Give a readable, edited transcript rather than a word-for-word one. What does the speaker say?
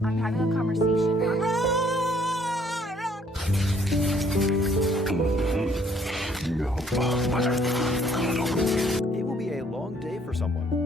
I'm having a conversation. It will be a long day for someone.